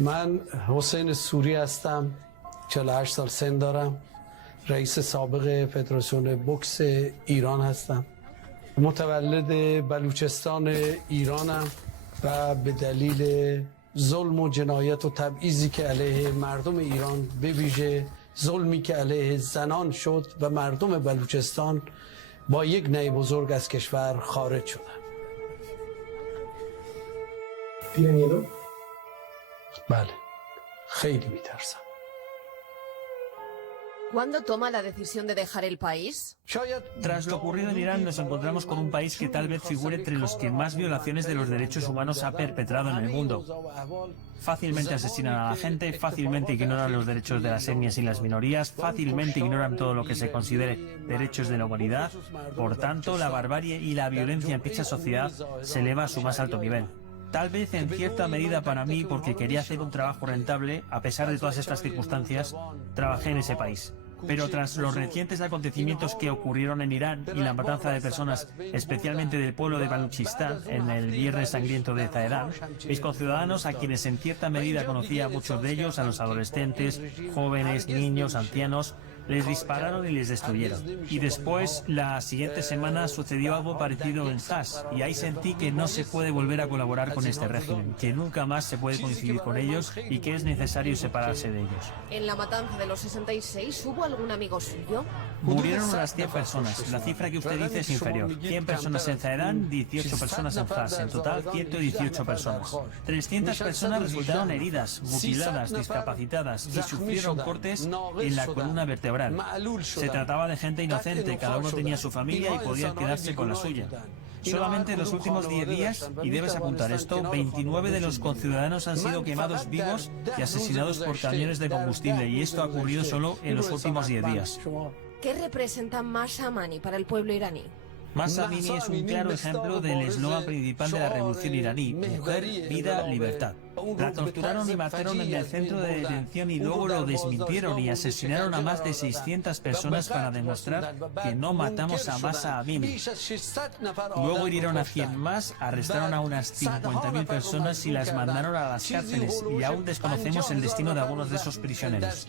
من حسین سوری هستم، 48 سال سن دارم، رئیس سابق فدراسیون بوکس ایران هستم. متولد بلوچستان ایرانم و به دلیل ظلم و جنایت و تبعیضی که علیه مردم ایران، به ویژه ظلمی که علیه زنان شد و مردم بلوچستان، با یک نی بزرگ از کشور خارج شدم. ¿Tiene miedo? بله، خیلی میترسم. ¿Cuándo toma la decisión de dejar el país? Tras lo ocurrido en Irán, nos encontramos con un país que tal vez figure entre los que más violaciones de los derechos humanos ha perpetrado en el mundo. Fácilmente asesinan a la gente, fácilmente ignoran los derechos de las etnias y las minorías, fácilmente ignoran todo lo que se considere derechos de la humanidad. Por tanto, la barbarie y la violencia en dicha sociedad se eleva a su más alto nivel. Tal vez en cierta medida para mí, porque quería hacer un trabajo rentable, a pesar de todas estas circunstancias, trabajé en ese país. Pero tras los recientes acontecimientos que ocurrieron en Irán y la matanza de personas, especialmente del pueblo de Baluchistán, en el Viernes Sangriento de Teherán, mis conciudadanos, a quienes en cierta medida conocía a muchos de ellos, a los adolescentes, jóvenes, niños, ancianos, les dispararon y les destruyeron. Y después, la siguiente semana, sucedió algo parecido en Fas, y ahí sentí que no se puede volver a colaborar con este régimen, que nunca más se puede coincidir con ellos y que es necesario separarse de ellos. En la matanza de los 66, ¿hubo algún amigo suyo? Murieron unas 100 personas. La cifra que usted dice es inferior. 100 personas en Teherán, 18 personas en Fas. En total, 118 personas. 300 personas resultaron heridas, mutiladas, discapacitadas y sufrieron cortes en la columna vertebral. Se trataba de gente inocente, cada uno tenía su familia y podía quedarse con la suya. Solamente en los últimos 10 días, y debes apuntar esto, 29 de los conciudadanos han sido quemados vivos y asesinados por camiones de combustible, y esto ha ocurrido solo en los últimos 10 días. ¿Qué representa Mahsa Amini para el pueblo iraní? Mahsa Amini es un claro ejemplo del eslogan principal de la revolución iraní: mujer, vida, libertad. La torturaron y mataron en el centro de detención y luego lo desmintieron y asesinaron a más de 600 personas para demostrar que no matamos a Mahsa Amini. Luego hirieron a 100 más, arrestaron a unas 50.000 personas y las mandaron a las cárceles, y aún desconocemos el destino de algunos de esos prisioneros.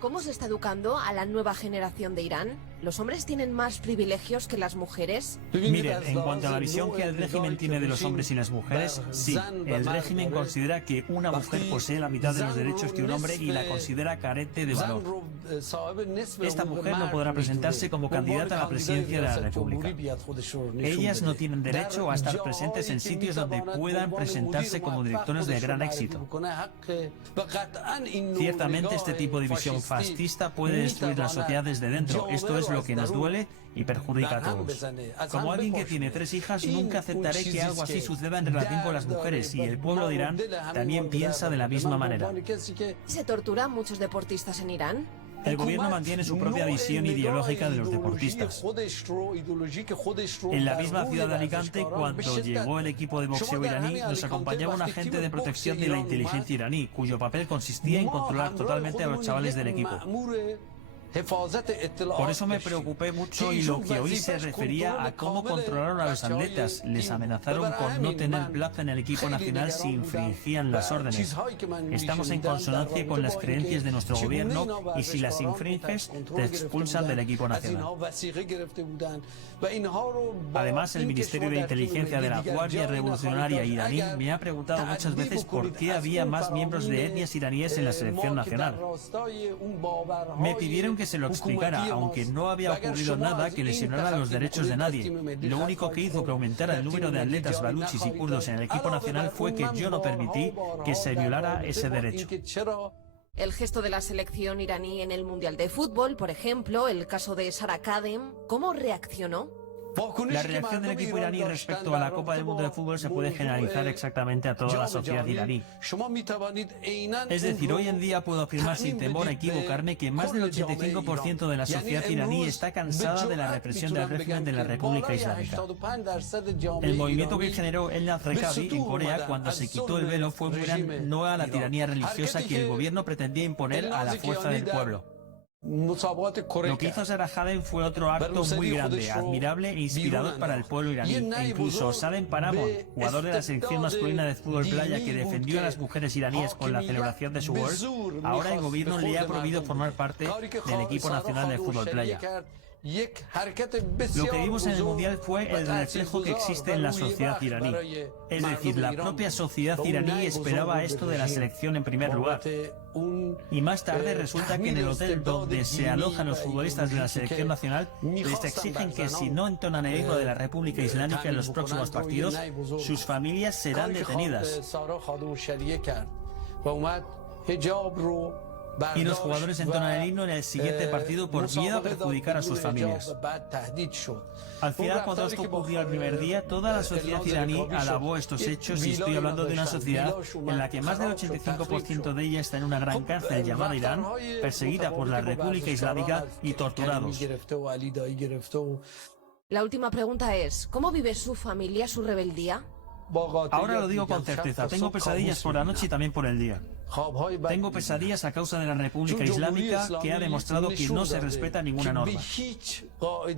¿Cómo se está educando a la nueva generación de Irán? ¿Los hombres tienen más privilegios que las mujeres? Miren, en cuanto a la visión que el régimen tiene de los hombres y las mujeres, sí. El régimen considera que una mujer posee la mitad de los derechos que un hombre y la considera carente de valor. Esta mujer no podrá presentarse como candidata a la presidencia de la República. Ellas no tienen derecho a estar presentes en sitios donde puedan presentarse como directoras de gran éxito. Ciertamente este tipo de visión fascista puede destruir la sociedad desde dentro. Esto es lo que nos duele y perjudica a todos. Como alguien que tiene 3 hijas, nunca aceptaré que algo así suceda en relación con las mujeres, y el pueblo de Irán también piensa de la misma manera. ¿Se tortura a muchos deportistas en Irán? El gobierno mantiene su propia visión ideológica de los deportistas. En la misma ciudad de Alicante, cuando llegó el equipo de boxeo iraní, nos acompañaba un agente de protección de la inteligencia iraní, cuyo papel consistía en controlar totalmente a los chavales del equipo. Por eso me preocupé mucho, y lo que oí se refería a cómo controlaron a los atletas. Les amenazaron con no tener plaza en el equipo nacional si infringían las órdenes. Estamos en consonancia con las creencias de nuestro gobierno, y si las infringes, te expulsan del equipo nacional. Además, el Ministerio de Inteligencia de la Guardia Revolucionaria iraní me ha preguntado muchas veces por qué había más miembros de etnias iraníes en la selección nacional. Me pidieron que se lo explicara, aunque no había ocurrido nada que lesionara los derechos de nadie. Lo único que hizo que aumentara el número de atletas baluchis y kurdos en el equipo nacional fue que yo no permití que se violara ese derecho. El gesto de la selección iraní en el Mundial de Fútbol, por ejemplo, el caso de Sara Kadem, ¿cómo reaccionó? La reacción del equipo iraní respecto a la Copa del Mundo de Fútbol se puede generalizar exactamente a toda la sociedad iraní. Es decir, hoy en día puedo afirmar sin temor a equivocarme que más del 85% de la sociedad iraní está cansada de la represión del régimen de la República Islámica. El movimiento que generó el Rekabi en Corea cuando se quitó el velo fue un gran no a la tiranía religiosa que el gobierno pretendía imponer a la fuerza del pueblo. Lo que hizo Sarajadem fue otro acto muy grande, admirable e inspirador para el pueblo iraní. E incluso Sadem Paramon, jugador de la selección masculina de fútbol playa que defendió a las mujeres iraníes con la celebración de su World, ahora el gobierno le ha prohibido formar parte del equipo nacional de fútbol playa. Lo que vimos en el Mundial fue el reflejo que existe en la sociedad iraní. Es decir, la propia sociedad iraní esperaba esto de la selección en primer lugar. Y más tarde resulta que en el hotel donde se alojan los futbolistas de la selección nacional les exigen que si no entonan el himno de la República Islámica en los próximos partidos, sus familias serán detenidas. Y los jugadores entonan el himno en el siguiente partido por miedo a perjudicar a sus familias. Al final, cuando esto ocurrió el primer día, toda la sociedad iraní alabó estos hechos, y estoy hablando de una sociedad en la que más del 85% de ella está en una gran cárcel llamada Irán, perseguida por la República Islámica y torturados. La última pregunta es, ¿cómo vive su familia su rebeldía? Ahora lo digo con certeza, tengo pesadillas por la noche y también por el día. Tengo pesadillas a causa de la República Islámica, que ha demostrado que no se respeta ninguna norma.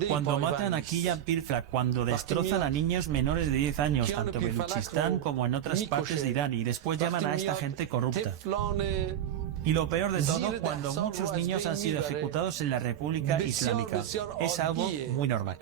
Cuando matan a Killan Pirfrak, cuando destrozan a niños menores de 10 años, tanto en Baluchistán como en otras partes de Irán, y después llaman a esta gente corrupta. Y lo peor de todo, cuando muchos niños han sido ejecutados en la República Islámica. Es algo muy normal.